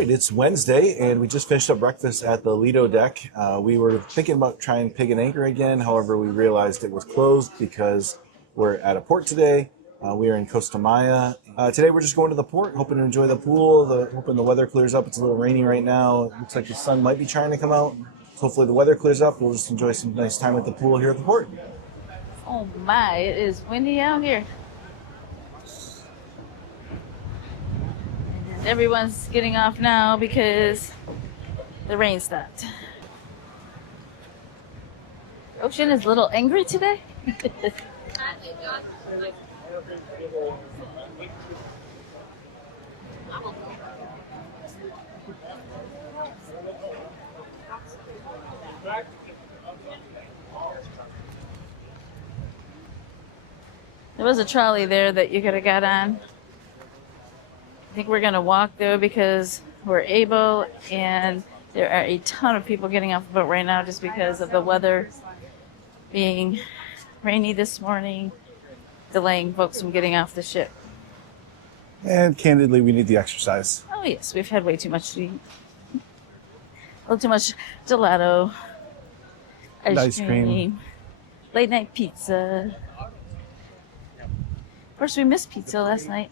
right, it's Wednesday, and we just finished up breakfast at the Lido deck. We were thinking about trying Pig and Anchor again. However, we realized it was closed because we're at a port today. We are in Costa Maya. Today we're just going to the port, hoping to enjoy the pool, hoping the weather clears up. It's a little rainy right now. It looks like the sun might be trying to come out. So hopefully the weather clears up. We'll just enjoy some nice time at the pool here at the port. Oh my, it is windy out here. And everyone's getting off now because the rain stopped. The ocean is a little angry today. There was a trolley there that you could have got on. I think we're going to walk though because we're able, and there are a ton of people getting off the boat right now just because of the weather being rainy this morning, delaying folks from getting off the ship. And candidly, we need the exercise. Oh yes, we've had way too much to eat. A little too much gelato, ice cream, late night pizza. Of course, we missed pizza last night,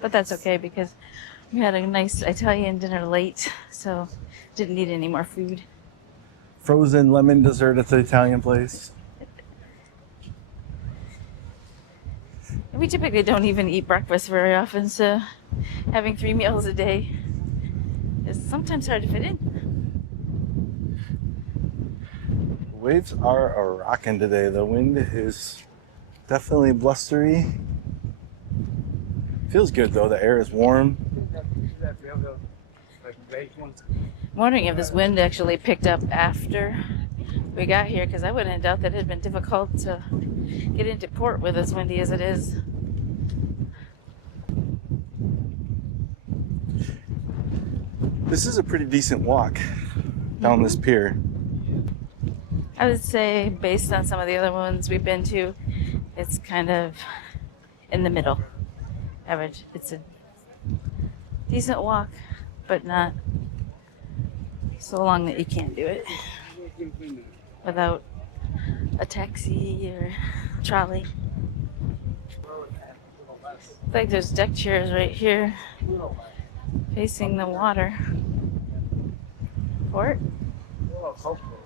but that's okay because we had a nice Italian dinner late, so didn't need any more food. Frozen lemon dessert at the Italian place. We typically don't even eat breakfast very often, so having 3 meals a day is sometimes hard to fit in. The waves are a-rocking today. The wind is definitely blustery. Feels good though, the air is warm. I'm wondering if this wind actually picked up after we got here, because I wouldn't doubt that it had been difficult to get into port with as windy as it is. This is a pretty decent walk down this pier. I would say, based on some of the other ones we've been to, it's kind of in the middle. Average. It's a decent walk, but not so long that you can't do it without a taxi or trolley. Looks like there's deck chairs right here facing the water. Port.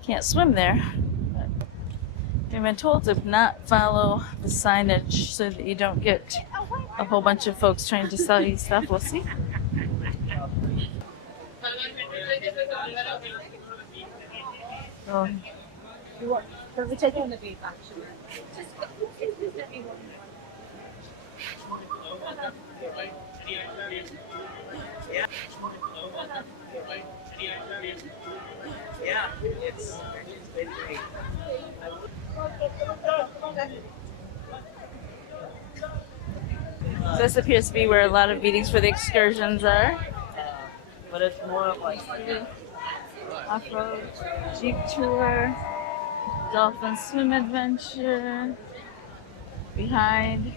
Can't swim there. We've been told to not follow the signage so that you don't get a whole bunch of folks trying to sell you stuff. We'll see. Does it take on the beef actually? Yeah, it's been great. So this appears to be where a lot of meetings for the excursions are. But it's more of like Off-road, Jeep tour, Dolphin swim adventure, behind.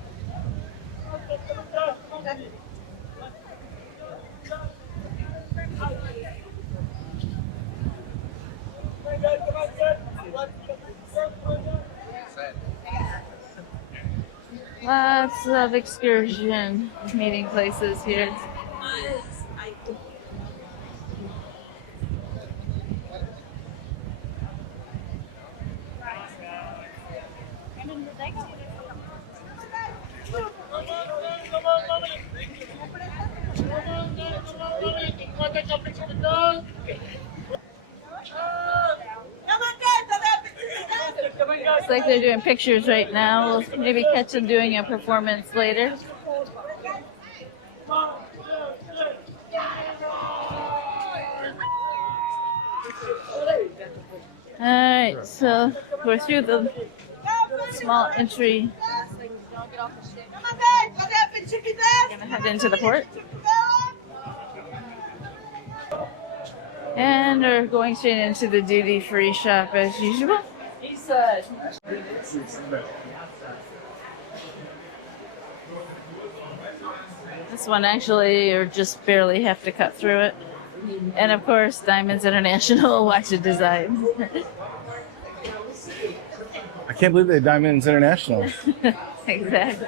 Lots of excursion meeting places here. Looks like they're doing pictures right now. We'll maybe catch them doing a performance later. Alright, so we're through the small entry. Gonna head into the port. And we're going straight into the duty-free shop as usual. This one actually, or just barely have to cut through it. And of course, Diamonds International, watch the design. I can't believe they Diamonds International. Exactly.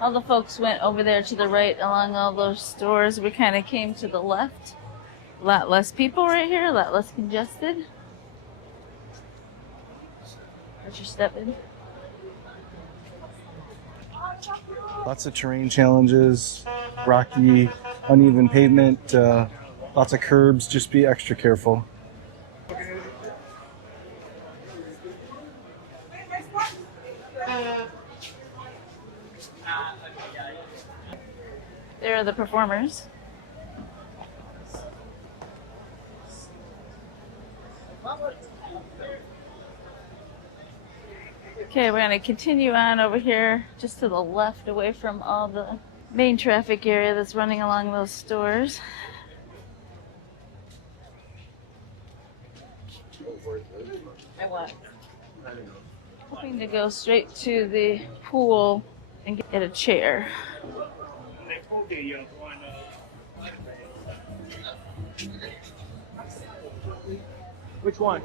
All the folks went over there to the right along all those stores. We kind of came to the left. A lot less people right here, a lot less congested. Where's your step in? Lots of terrain challenges, rocky, uneven pavement, lots of curbs. Just be extra careful. There are the performers. Okay, we're going to continue on over here just to the left away from all the main traffic area that's running along those stores. I what? Hoping to go straight to the pool and get a chair. Which one?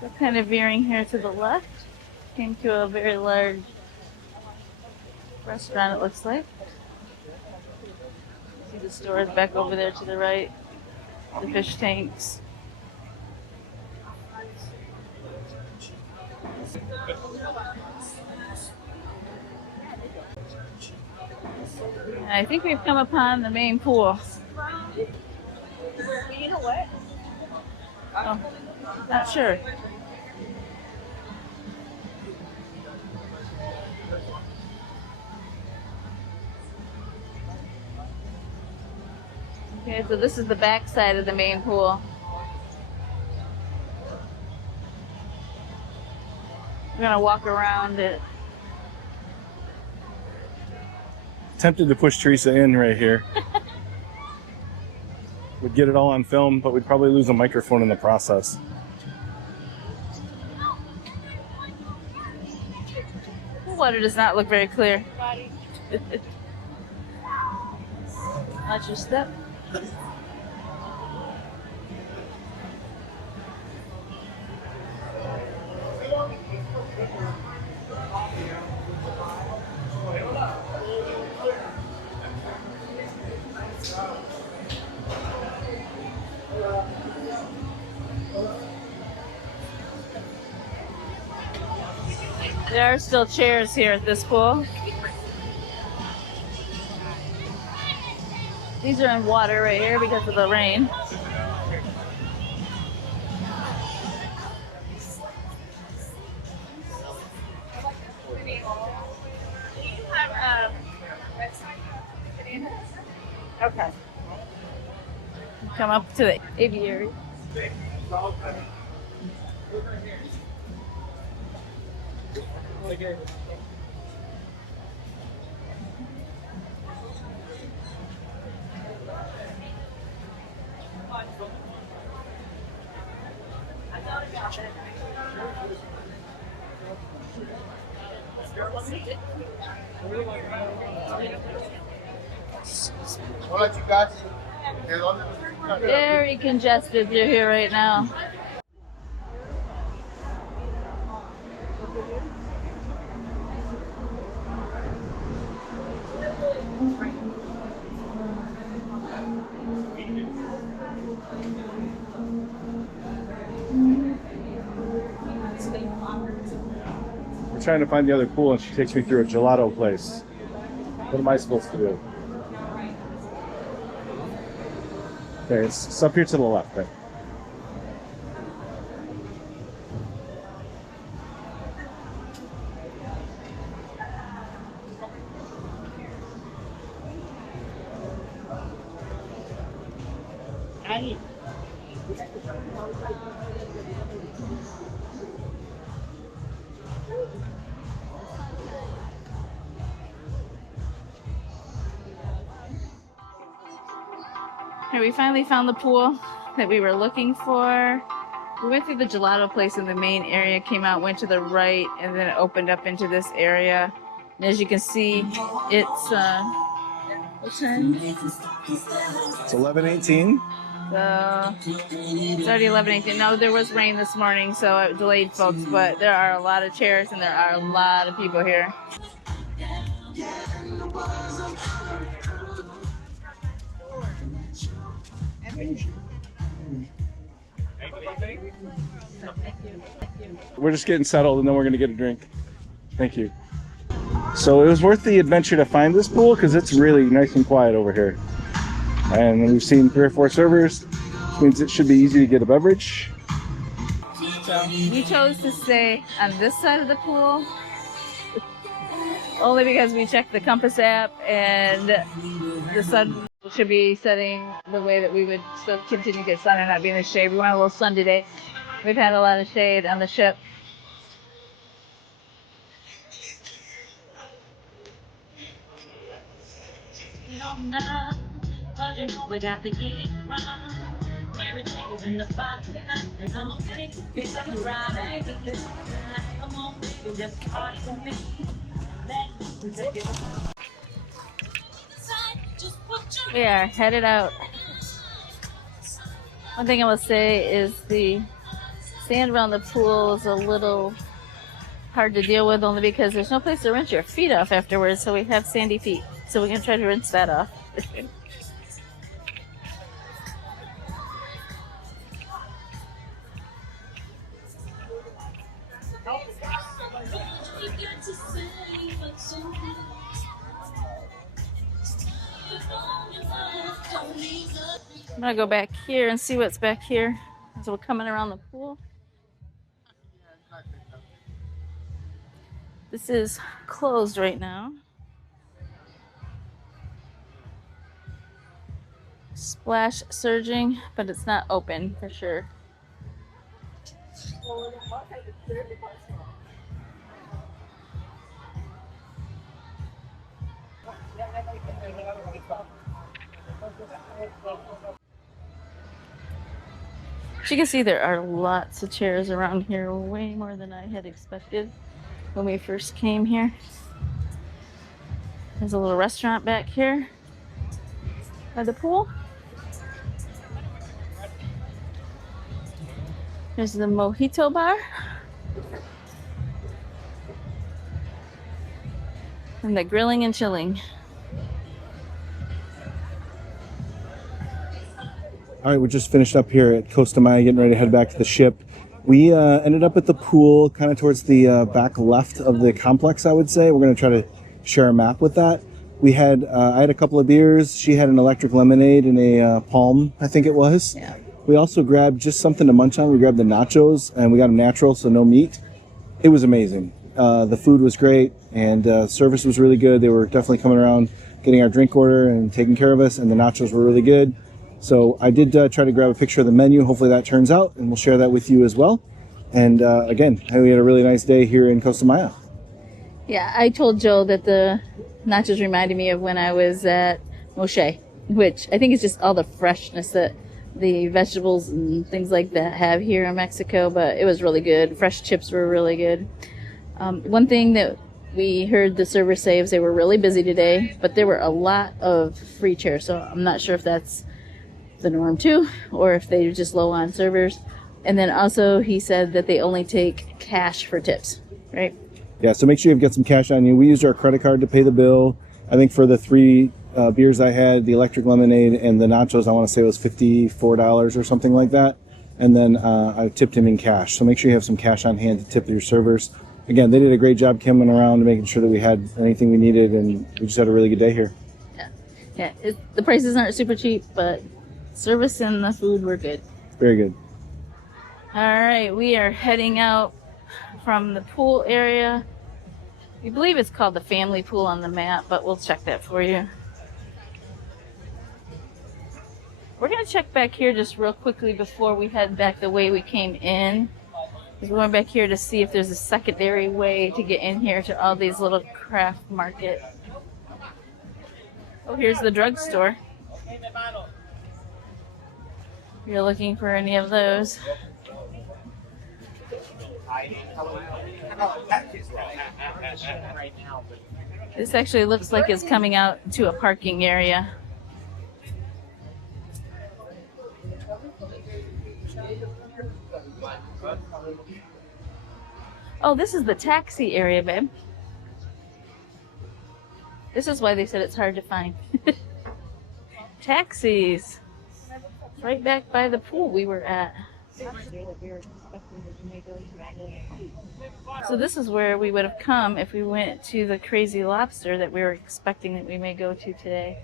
We're kind of veering here to the left. Came to a very large restaurant, it looks like. See the stores back over there to the right. The fish tanks. And I think we've come upon the main pool. You know what? Oh, not sure. Okay, so this is the back side of the main pool. We're gonna walk around it. Tempted to push Teresa in right here. We'd get it all on film, but we'd probably lose a microphone in the process. The water does not look very clear. Watch your step. There are still chairs here at this pool. These are in water right here because of the rain. Okay. Come up to the aviary. Very congested through here right now. We're trying to find the other pool, and she takes me through a gelato place. What am I supposed to do? Okay, it's up here to the left, right? Here, we finally found the pool that we were looking for. We went through the gelato place in the main area, came out, went to the right, and then it opened up into this area. And as you can see, it's what time? It's 11:18. So it's already 11:18. No, there was rain this morning, so it delayed folks. But there are a lot of chairs and there are a lot of people here. We're just getting settled and then we're gonna get a drink. Thank you. So it was worth the adventure to find this pool because it's really nice and quiet over here. And we've seen 3 or 4 servers, which means it should be easy to get a beverage. So we chose to stay on this side of the pool only because we checked the compass app and the sun should be setting the way that we would still continue to get sun and not be in the shade. We want a little sun today. We've had a lot of shade on the ship. We are headed out. One thing I will say is the sand around the pool is a little hard to deal with only because there's no place to rinse your feet off afterwards, so we have sandy feet. So we're gonna try to rinse that off. I'm gonna go back here and see what's back here as we're coming around the pool. This is closed right now. Splash surging, but it's not open for sure. As you can see, there are lots of chairs around here, way more than I had expected when we first came here. There's a little restaurant back here by the pool. There's the mojito bar. And the grilling and chilling. All right, we just finished up here at Costa Maya, getting ready to head back to the ship. We ended up at the pool, kind of towards the back left of the complex, I would say. We're going to try to share a map with that. We had, I had a couple of beers. She had an electric lemonade and a palm, I think it was. Yeah. We also grabbed just something to munch on. We grabbed the nachos, and we got them natural, so no meat. It was amazing. The food was great, and service was really good. They were definitely coming around, getting our drink order and taking care of us, and the nachos were really good. So I did try to grab a picture of the menu. Hopefully that turns out, and we'll share that with you as well. And again, we had a really nice day here in Costa Maya. Yeah, I told Joe that the nachos reminded me of when I was at Moshe, which I think is just all the freshness that the vegetables and things like that have here in Mexico, but it was really good. Fresh chips were really good. One thing that we heard the server say was they were really busy today, but there were a lot of free chairs, so I'm not sure if that's the norm too, or if they're just low on servers. And then also he said that they only take cash for tips, right? Yeah, so make sure you've got some cash on you. We used our credit card to pay the bill. I think for the 3 beers I had, the electric lemonade and the nachos, I want to say it was $54 or something like that. And then I tipped him in cash. So make sure you have some cash on hand to tip your servers. Again, they did a great job coming around and making sure that we had anything we needed, and we just had a really good day here. Yeah, the prices aren't super cheap, but Service and the food were good. Very good. All right, we are heading out from the pool area. We believe it's called the family pool on the map, but we'll check that for you. We're going to check back here just real quickly before we head back the way we came in. Because we went back here to see if there's a secondary way to get in here to all these little craft market. Oh, here's the drugstore. If you're looking for any of those. This actually looks like it's coming out to a parking area. Oh, this is the taxi area, babe. This is why they said it's hard to find. Taxis. Right back by the pool we were at. So this is where we would have come if we went to the Crazy Lobster that we were expecting that we may go to today.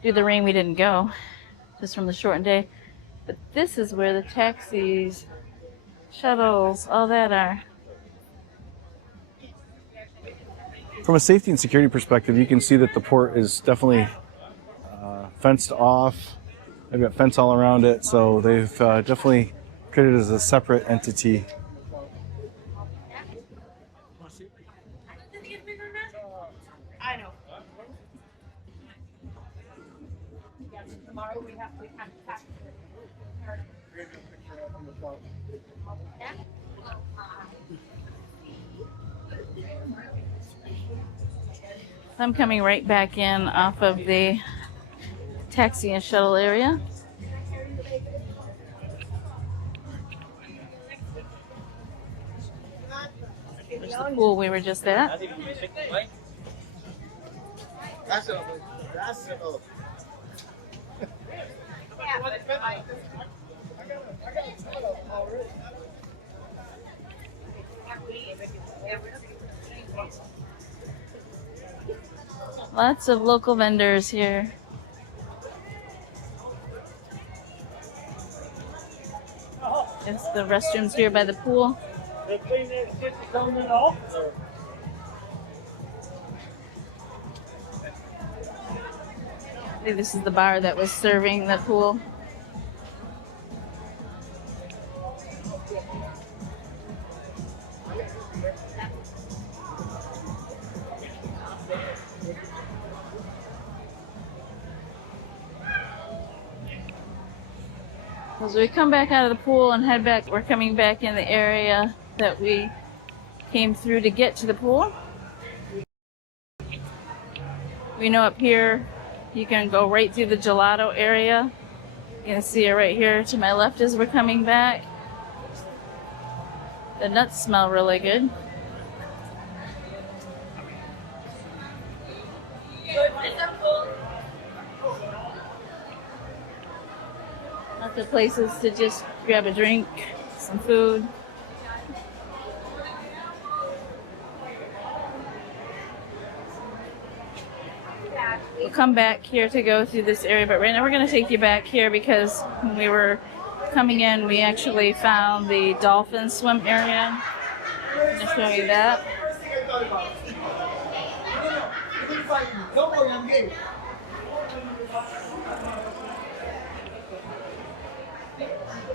Due to the rain, we didn't go, just from the shortened day. But this is where the taxis, shuttles, all that are. From a safety and security perspective, you can see that the port is definitely fenced off. They've got fence all around it, so they've definitely created it as a separate entity. I know. Tomorrow we have to have tax. I'm coming right back in off of the taxi and shuttle area. There's the pool we were just at. Lots of local vendors here. It's the restrooms here by the pool. I think this is the bar that was serving the pool. As we come back out of the pool and head back, we're coming back in the area that we came through to get to the pool. We know up here you can go right through the gelato area. You can see it right here to my left as we're coming back. The nuts smell really good. Lots of places to just grab a drink, some food. We'll come back here to go through this area, but right now we're going to take you back here because when we were coming in, we actually found the Dolphin swim area. I'm going to show you that.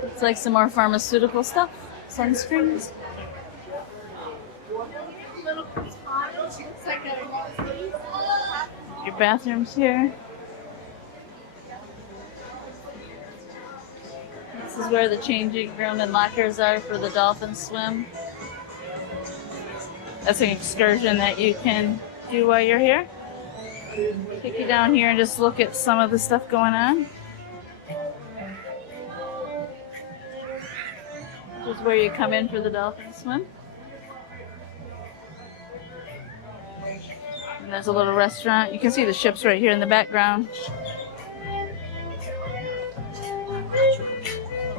It's like some more pharmaceutical stuff, sunscreens. Your bathrooms here. This is where the changing room and lockers are for the Dolphin swim. That's an excursion that you can do while you're here. Take you down here and just look at some of the stuff going on. This is where you come in for the Dolphin swim. And there's a little restaurant. You can see the ships right here in the background.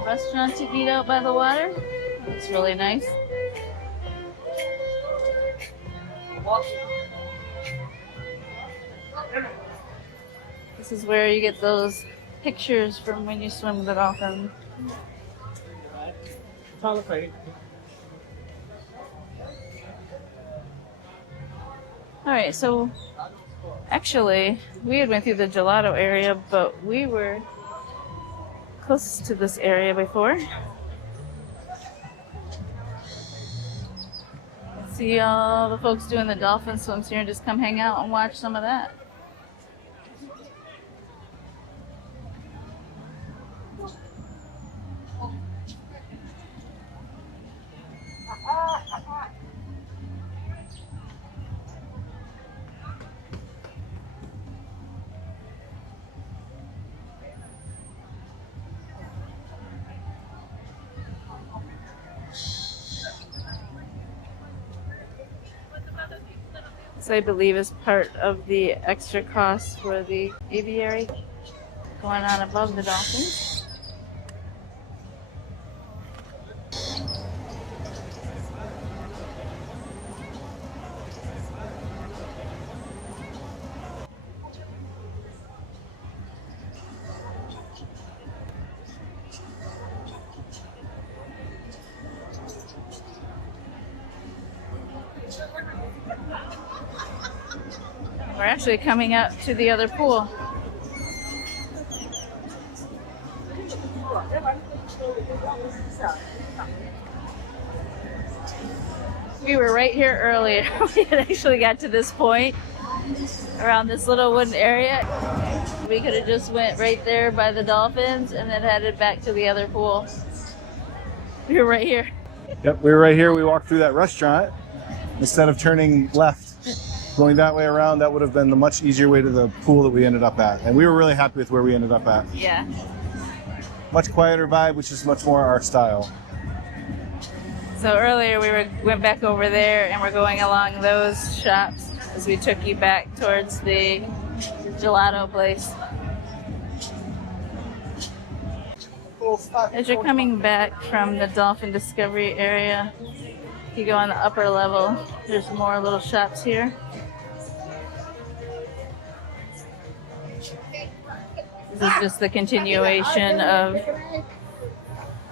Restaurant to eat out by the water. It's really nice. This is where you get those pictures from when you swim with the dolphin. Alright, so actually we had went through the gelato area, but we were close to this area before. See all the folks doing the dolphin swims here and just come hang out and watch some of that. This, I believe, is part of the extra cost for the aviary going on above the dolphins. We're actually coming out to the other pool. We were right here earlier. We had actually got to this point around this little wooden area. We could have just went right there by the dolphins and then headed back to the other pool. We were right here. Yep, we were right here. We walked through that restaurant. Instead of turning left, going that way around, that would have been the much easier way to the pool that we ended up at. And we were really happy with where we ended up at. Yeah. Much quieter vibe, which is much more our style. So earlier we went back over there and we're going along those shops as we took you back towards the gelato place. As you're coming back from the dolphin discovery area, you go on the upper level, there's more little shops here. This is just the continuation of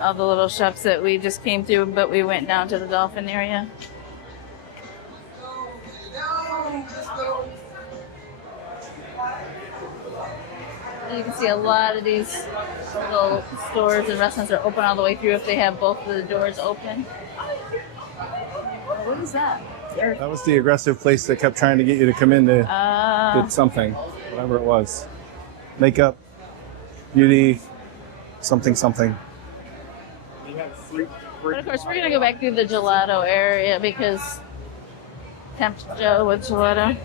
all the little shops that we just came through, but we went down to the dolphin area. You can see a lot of these little stores and restaurants are open all the way through if they have both of the doors open. What is that? That was the aggressive place that kept trying to get you to come in to get something, whatever it was. Makeup, beauty, something. But of course, we're going to go back through the gelato area because tempt Joe with gelato.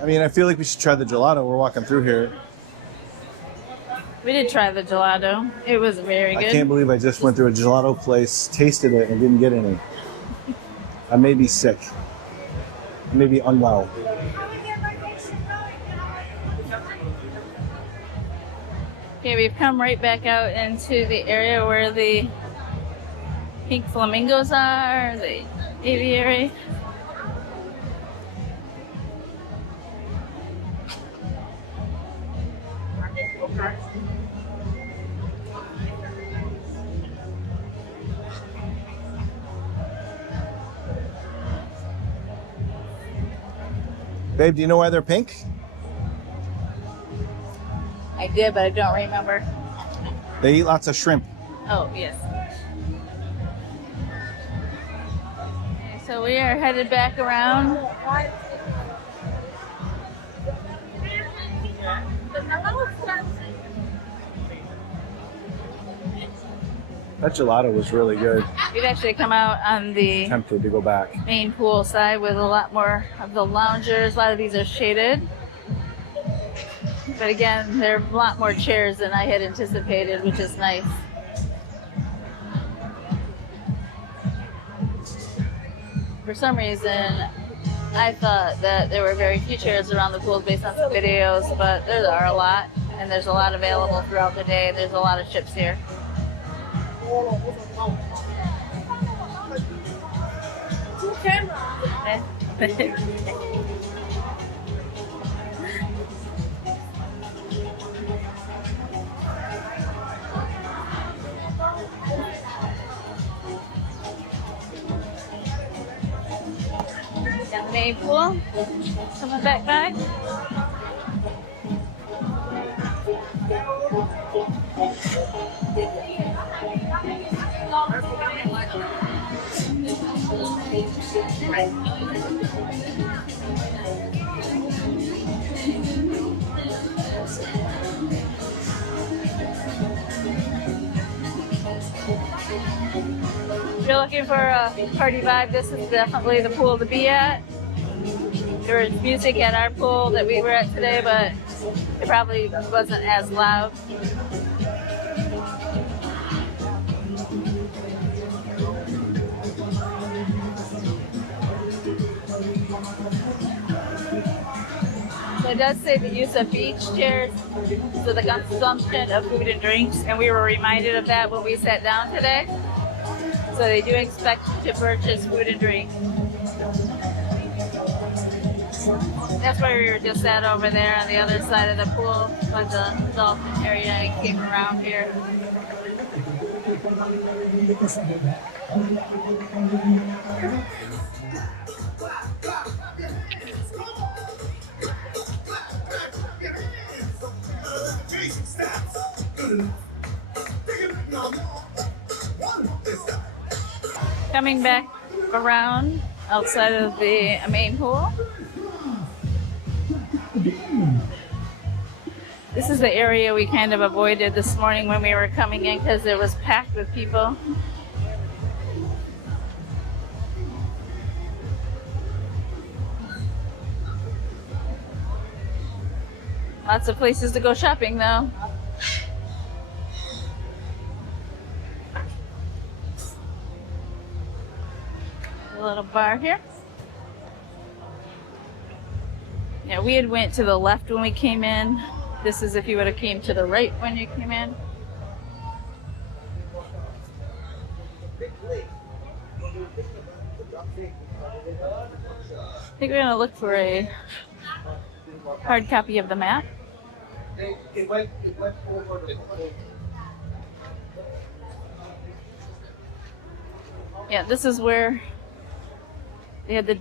I mean, I feel like we should try the gelato. We're walking through here. We did try the gelato. It was very good. I can't believe I just went through a gelato place, tasted it, and didn't get any. I may be sick. I may be unwell. Okay, we've come right back out into the area where the pink flamingos are, the aviary. Babe, do you know why they're pink? I did, but I don't remember. They eat lots of shrimp. Oh, yes. Okay, so we are headed back around. That gelato was really good. We've actually come out on the Tempted to go back. main pool side with a lot more of the loungers. A lot of these are shaded. But again, there are a lot more chairs than I had anticipated, which is nice. For some reason, I thought that there were very few chairs around the pools based on some videos, but there are a lot, and there's a lot available throughout the day. There's a lot of ships here. Okay. And the main pool. Coming back by. If you're looking for a party vibe, this is definitely the pool to be at. There was music at our pool that we were at today, but it probably wasn't as loud. So it does say the use of beach chairs, so the consumption of food and drinks, and we were reminded of that when we sat down today. So they do expect you to purchase food and drink. That's where we were just at over there on the other side of the pool with the dolphin area and came around here. Coming back around outside of the main pool. This is the area we kind of avoided this morning when we were coming in because it was packed with people. Lots of places to go shopping though. A little bar here. Yeah, we had went to the left when we came in. This is if you would have came to the right when you came in. I think we're gonna look for a hard copy of the map. Yeah, this is where they had the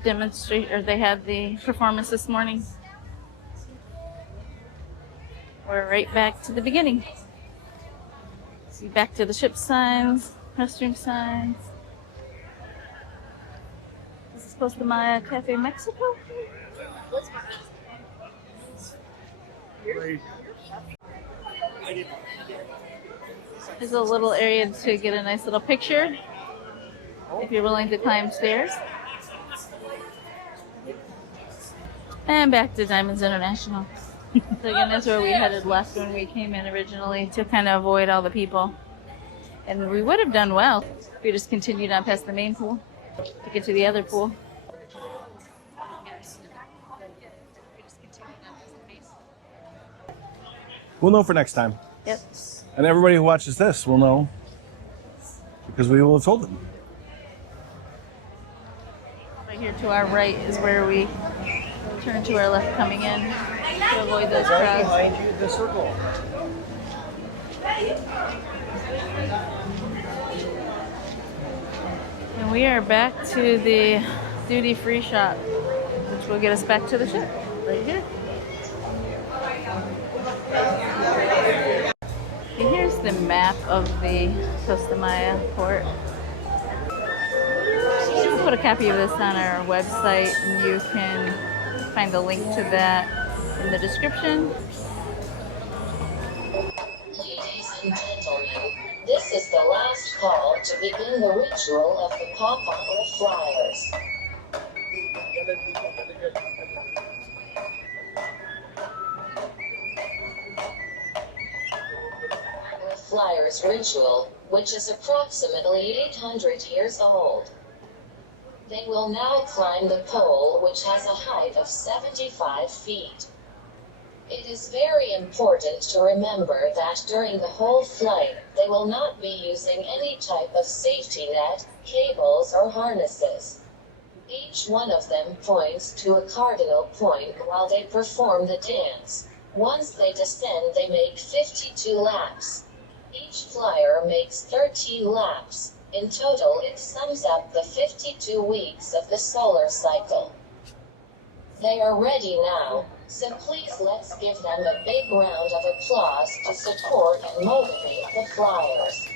they had the performance this morning. We're right back to the beginning. See, back to the ship signs, restroom signs. This is Costa Maya Cafe, Mexico. There's a little area to get a nice little picture if you're willing to climb stairs. And back to Diamonds International. So again, that's where we headed left when we came in originally to kind of avoid all the people. And we would have done well if we just continued on past the main pool to get to the other pool. We'll know for next time. Yep. And everybody who watches this will know because we will have told them. Right here to our right is where we turn to our left coming in to avoid those crowds. Behind you, the circle. And we are back to the duty-free shop, which will get us back to the ship right here. And here's the map of the Costa Maya port. We'll put a copy of this on our website, and you can find a link to that in the description. Ladies and gentlemen, this is the last call to begin the ritual of the Papantla Flyers. The Flyers ritual, which is approximately 800 years old. They will now climb the pole, which has a height of 75 feet. It is very important to remember that during the whole flight, they will not be using any type of safety net, cables, or harnesses. Each one of them points to a cardinal point while they perform the dance. Once they descend, they make 52 laps. Each flyer makes 13 laps. In total, it sums up the 52 weeks of the solar cycle. They are ready now, so please let's give them a big round of applause to support and motivate the flyers.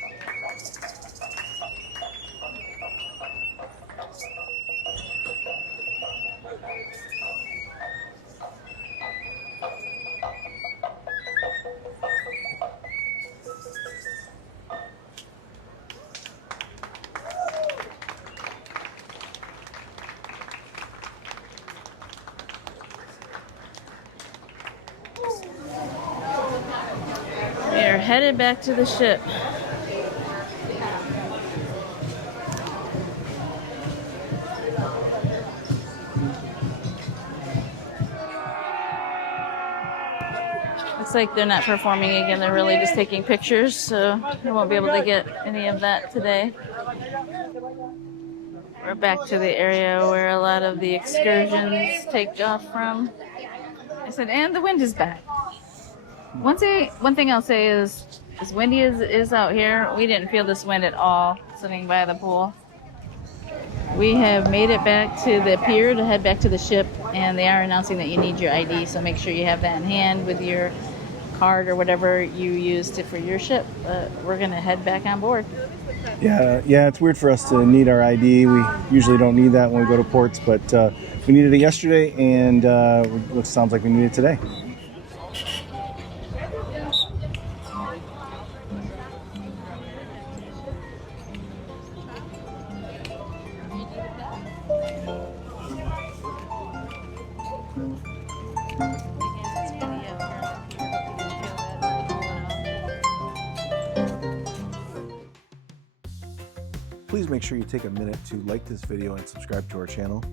We are headed back to the ship. Looks like they're not performing again. They're really just taking pictures, so we won't be able to get any of that today. We're back to the area where a lot of the excursions take off from. I said, and the wind is back. One thing I'll say is, as windy as it is out here, we didn't feel this wind at all sitting by the pool. We have made it back to the pier to head back to the ship, and they are announcing that you need your ID, so make sure you have that in hand with your card or whatever you used for your ship. But we're going to head back on board. Yeah, it's weird for us to need our ID. We usually don't need that when we go to ports, but we needed it yesterday, and it sounds like we need it today. Please make sure you take a minute to like this video and subscribe to our channel.